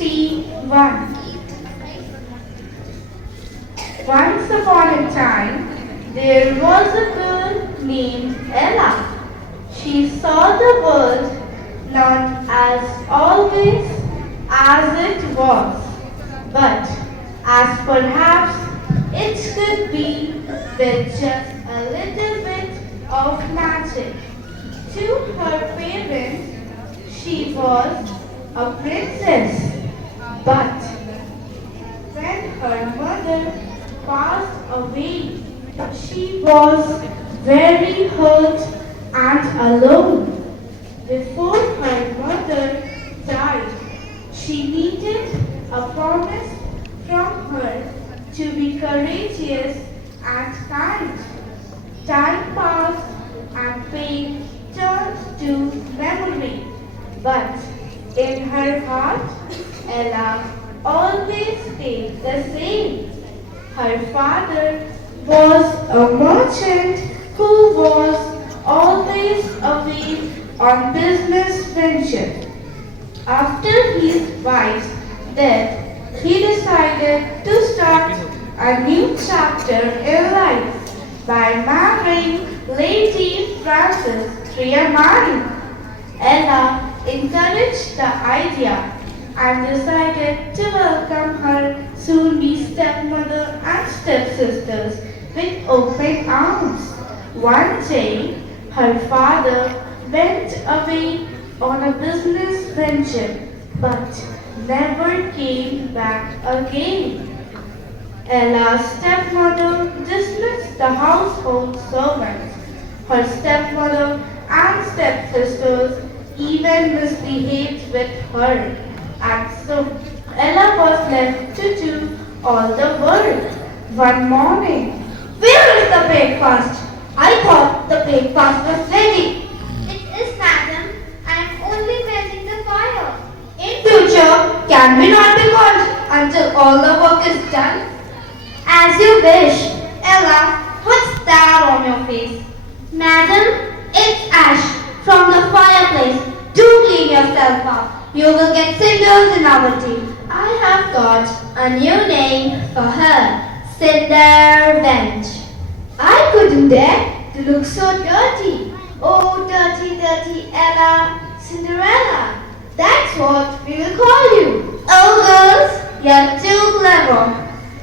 Scene 1. Once upon a time, there was a girl named Ella. She saw the world not as always as it was, but as perhaps it could be with just a little bit of magic. To her parents, she was a princess, but when her mother passed away, she was very hurt and alone. Before her mother died, she needed a promise from her to be courageous and kind. Time passed and pain turned to memory, but in her heart, Ella always stayed the same. Her father was a merchant who was always away on business venture. After his wife's death, he decided to start a new chapter in life by marrying Lady Frances Triamani. Ella encouraged the idea and decided to welcome her soon-be stepmother and stepsisters with open arms. One day, her father went away on a business venture but never came back again. Ella's stepmother dismissed the household servants. Her stepmother and stepsisters even misbehaved with her, and so Ella was left to do all the work. One morning, Where is the breakfast? I thought the breakfast was ready. It is, madam. I am only mending the fire. In future, can we not be called until all the work is done? As you wish. Ella, what's that on your face? Madam, it's ash from the fireplace. Do clean yourself up. You will get cinders in our tea. I have got a new name for her, Cinderella. I couldn't dare to look so dirty. Oh, dirty, dirty Ella, Cinderella. That's what we will call you. Oh, girls, you're too clever.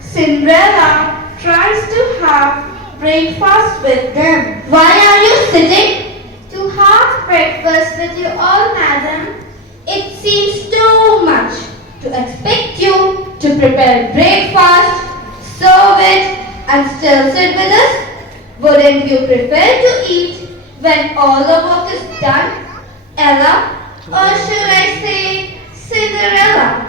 Cinderella tries to have breakfast with them. Why are you sitting? To have breakfast with you all, madam. It seems too much to expect you to prepare breakfast, serve it, and still sit with us. Wouldn't you prefer to eat when all the work is done, Ella? Or should I say Cinderella?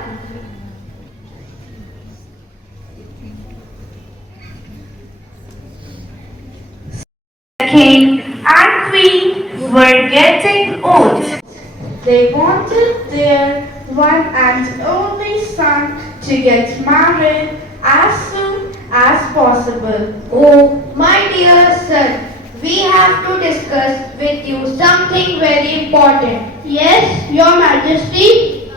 The king and queen were getting old. They wanted their one and only son to get married as soon as possible. Oh, my dear son, we have to discuss with you something very important. Yes, Your Majesty?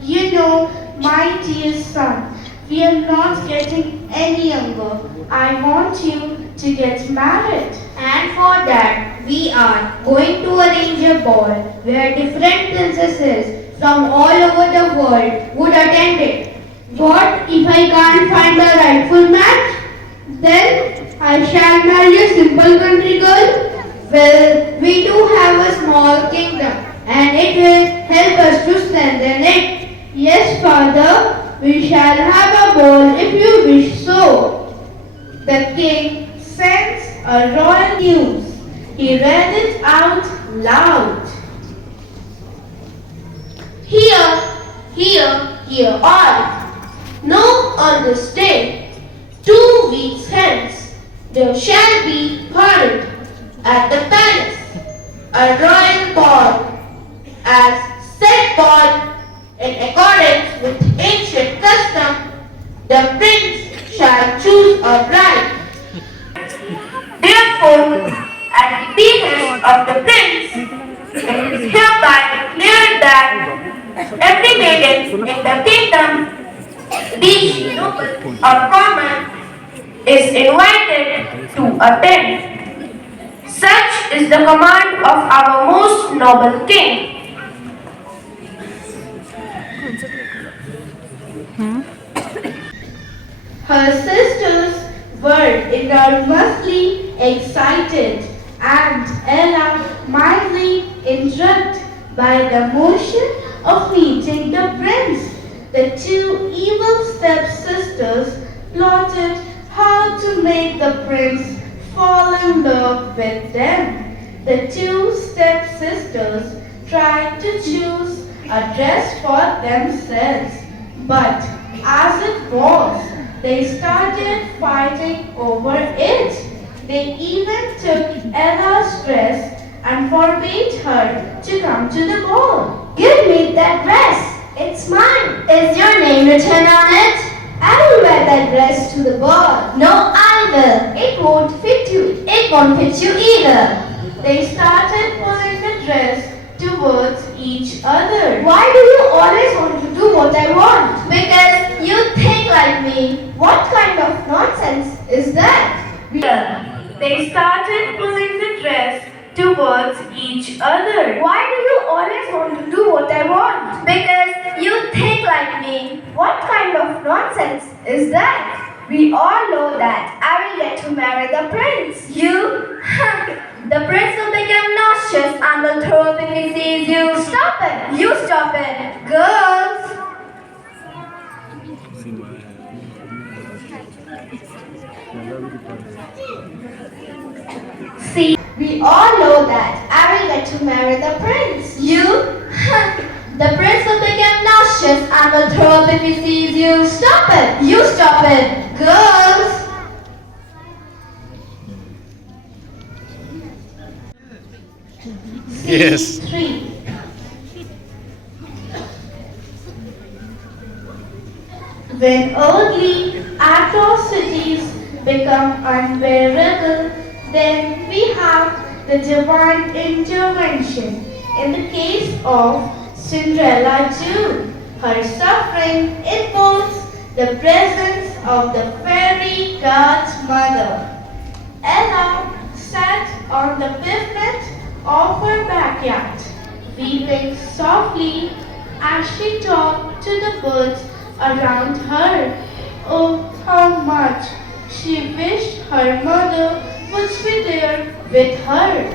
You know, my dear son, we are not getting any younger. I want you to get married. And for that, we are going to arrange a ball where different princesses from all over the world would attend it. What if I can't find the rightful match? Then I shall marry a simple country girl. Well, we do have a small kingdom and it will help us to strengthen it. Yes, father, we shall have a ball if you wish so. The king sends a royal news. He read it out loud. Hear all. Know on this day, 2 weeks hence, there shall be parade at the palace, a royal ball, as said ball, in accordance with ancient custom, the prince shall choose a bride. Therefore, at the behest of the prince, it is hereby declared that every maiden in the kingdom the noble or common is invited to attend. Such is the command of our most noble king. Her sisters were enormously excited, and Ella, mildly intrigued by the motion of meeting the prince. The two evil stepsisters plotted how to make the prince fall in love with them. The two stepsisters tried to choose a dress for themselves, but as it was, they started fighting over it. They even took Ella's dress and forbade her to come to the ball. Give me that dress. It's mine. Is your name written on it? I will wear that dress to the ball. No, I will. It won't fit you. It won't fit you either. They started pulling the dress towards each other. Why do you always want to do what I want? Because you think like me. What kind of nonsense is that? They started pulling the dress towards each other. Why do you always want to do what I want? Because you think like me. What kind of nonsense is that? We all know that I will get to marry the prince. You? The prince will become nauseous and will throw up if he sees you. Stop it! You stop it! Girls! See, we all know that I will get to marry the prince. You? The prince will become nauseous and will throw up if he sees you. Stop it! You stop it! Girls! Yes. 3. When earthly atrocities become unbearable, then we have the divine intervention. In the case of Cinderella too, her suffering involves the presence of the fairy godmother. Ella sat on the pavement of her backyard, weeping softly as she talked to the birds around her. Oh, how much she wished her mother would be there with her.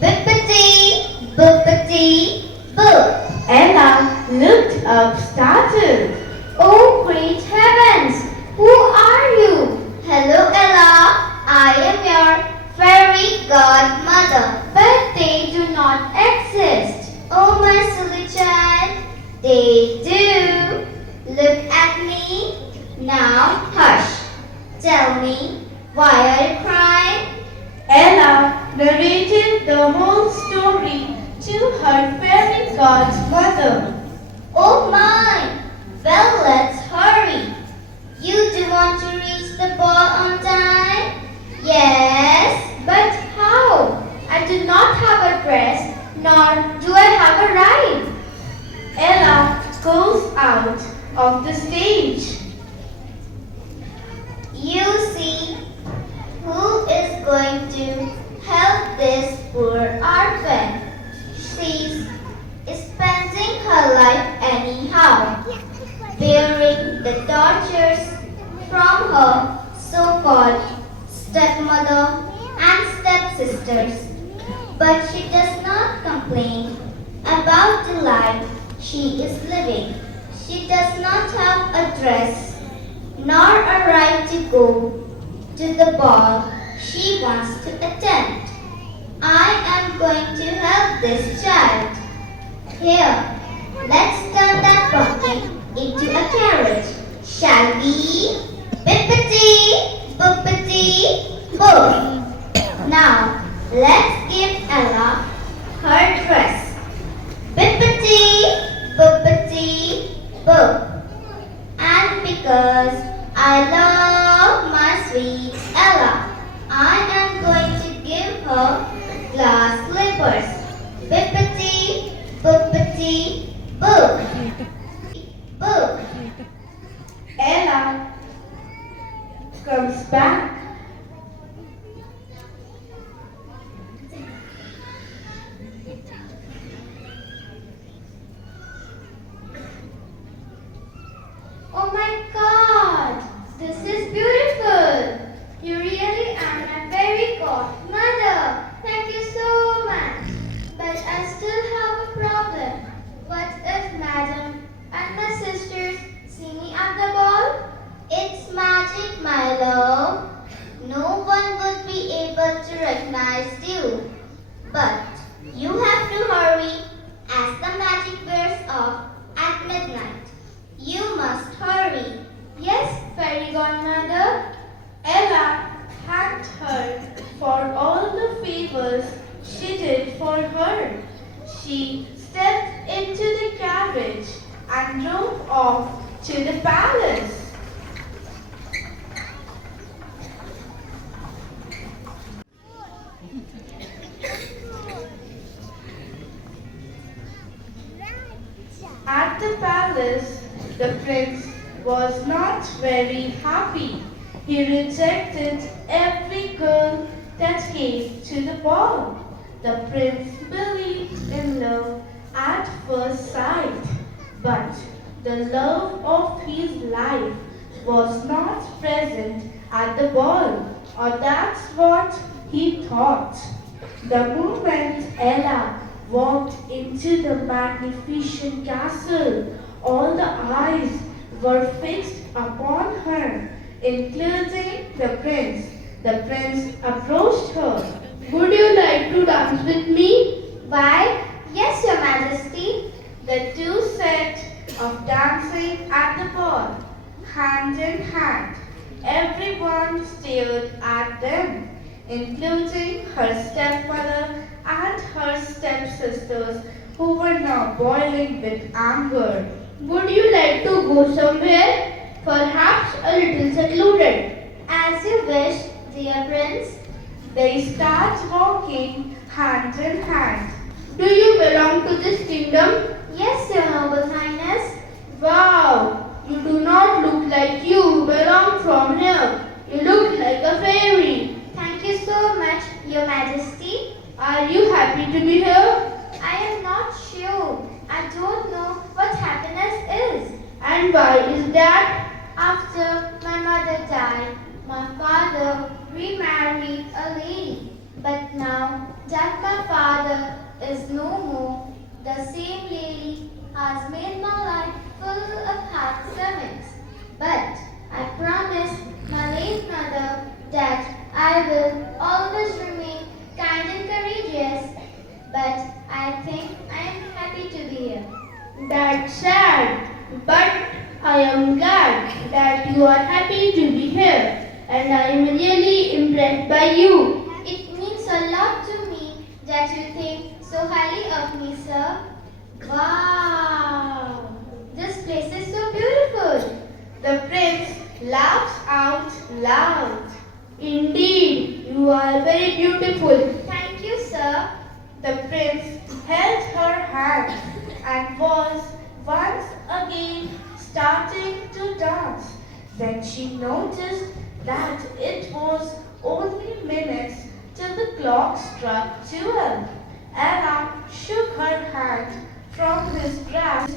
Bippity, boopity, boop. Ella looked up startled. Oh, great heavens! Who are you? Hello, Ella. I am your fairy godmother. But they do not exist. Oh, my silly child. They do. Look at me. Now, hush. Tell me, why are you crying? Ella narrated the whole story to her fairy godmother. Oh my! Well, let's hurry. You do want to reach the ball on time? Yes, but how? I do not have a dress, nor do I have a ride. Ella goes out of the stage. You see, who is going to help this poor orphan? She's spending her life anyhow, bearing the tortures from her so-called stepmother and stepsisters. But she does not complain about the life she is living. She does not have a dress nor a right to go to the ball she wants to attend. I am going to help this child. Here, let's turn that pumpkin into a carrot, shall we? Bippity, boopity, boo. Now, let's give Ella her dress. Bippity, boopity, boo. And because I love my sweet Ella, I am going to give her glass slippers. Bippity, boopity, boo. Boo. sisters see me at the ball? It's magic, my love. No one would be able to recognize you. But you have to hurry as the magic wears off at midnight. You must hurry. Yes, fairy godmother. Ella thanked her for all the favors she did for her. She stepped into the carriage and drove off to the palace. At the palace, the prince was not very happy. He rejected every girl that came to the ball. The prince believed in love at first sight, but the love of his life was not present at the ball, or that's what he thought. The moment Ella walked into the magnificent castle, all the eyes were fixed upon her, including the prince. The prince approached her. Would you like to dance with me? Why, yes, Your Majesty. The two set of dancing at the ball, hand in hand. Everyone stared at them, including her stepmother and her stepsisters, who were now boiling with anger. Would you like to go somewhere? Perhaps a little secluded. As you wish, dear prince. They start walking hand in hand. Do you belong to this kingdom? Yes, Your Noble Highness. Wow, you do not look like you belong from here. You look like a fairy. Thank you so much, Your Majesty. Are you happy to be here? I am not sure. I don't know what happiness is. And why is that? After my mother died, my father remarried a lady. But now that my father is no more, the same lady has made my life full of heartbreaks. But I promise my late mother that I will always remain kind and courageous. But I think I am happy to be here. That's sad, but I am glad that you are happy to be here, and I am really impressed by you. It means a lot to me that you think so highly of me, sir. Wow! This place is so beautiful. The prince laughed out loud. Indeed, you are very beautiful. Thank you, sir. The prince held her hand and was once again starting to dance when she noticed that it was only minutes till the clock struck 12. Ella shook her hand from his grasp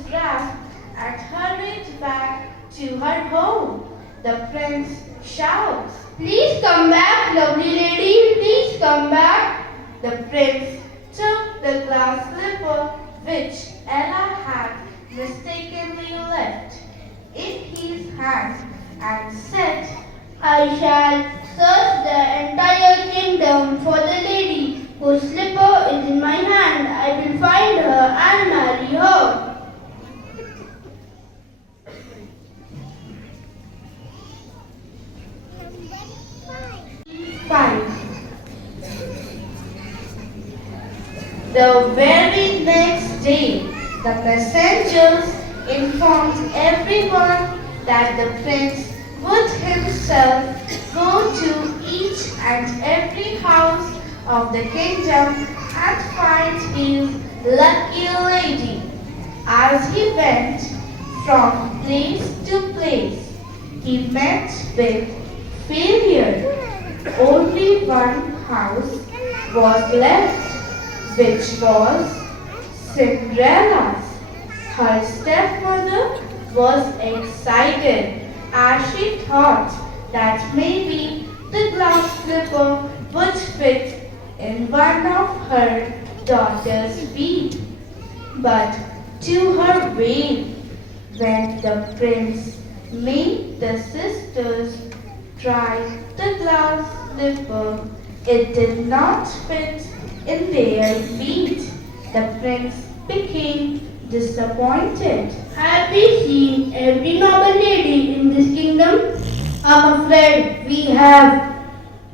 and hurried back to her home. The prince shouts, Please come back, lovely lady. Please come back. The prince took the glass slipper which Ella had mistakenly left in his hand and said, I shall search the entire kingdom for the lady whose slipper is in my hand. I will find her and marry her. Five. The very next day, the messengers informed everyone that the prince would himself go to each and every house of the kingdom and find his lucky lady. As he went from place to place, he met with failure. Only one house was left, which was Cinderella's. Her stepmother was excited as she thought that maybe the glass slipper would fit in one of her daughter's feet. But to her way, When the prince made the sisters try the glass slipper, it did not fit in their feet. The prince became disappointed. Have we seen every noble lady in this kingdom? I'm afraid we have.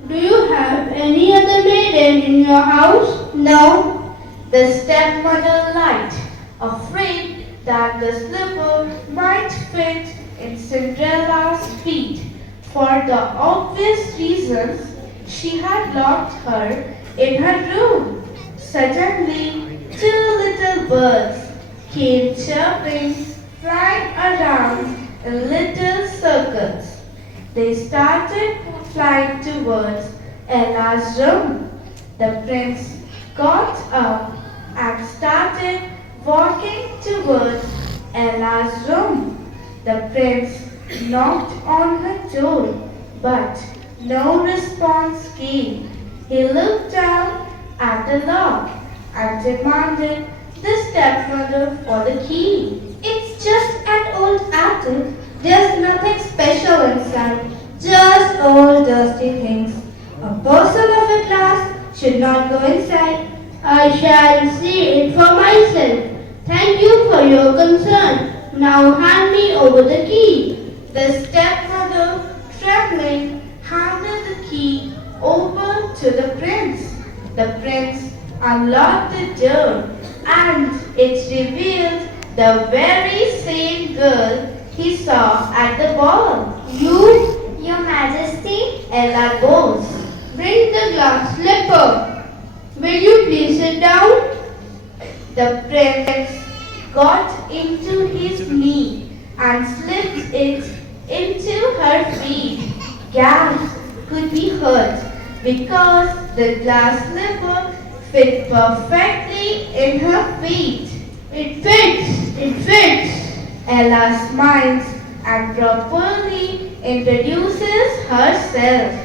Do you have any other maiden in your house? No, the stepmother lied, afraid that the slipper might fit in Cinderella's feet. For the obvious reasons, she had locked her in her room. Suddenly, two little birds came chirping, flying around in little circles. They started flying towards Ella's room. The prince got up and started walking towards Ella's room. The prince knocked on her door, but no response came. He looked down at the lock and demanded the stepmother for the key. It's just an old attic. There's nothing special inside. Just old dusty things. A person of a class should not go inside. I shall see it for myself. Thank you for your concern. Now hand me over the key. The stepmother, trembling, handed the key over to the prince. The prince unlocked the door, and it revealed the very same girl he saw at the ball. Your Majesty, Ella goes. Bring the glass slipper. Will you please sit down? The prince got into his knee and slipped it into her feet. Gasps could be heard because the glass slipper fit perfectly in her feet. It fits. It fits. Ella smiles and properly introduces herself.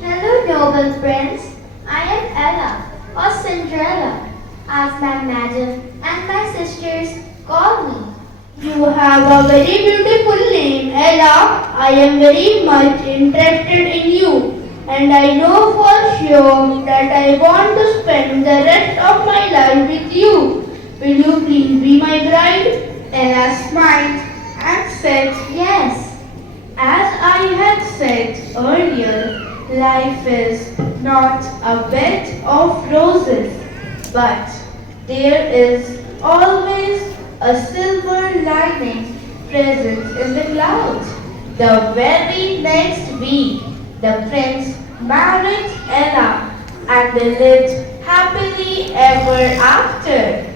hello noble prince. I am Ella, or Cinderella, as my madam and my sisters call me. You have a very beautiful name, Ella. I am very much interested in you, and I know for sure that I want to spend the rest of my life with you. Will you please be my bride? Ella smiled and said, Yes, as I had said earlier, life is not a bed of roses, but there is always a silver lining present in the clouds. The very next week, the prince married Ella and they lived happily ever after.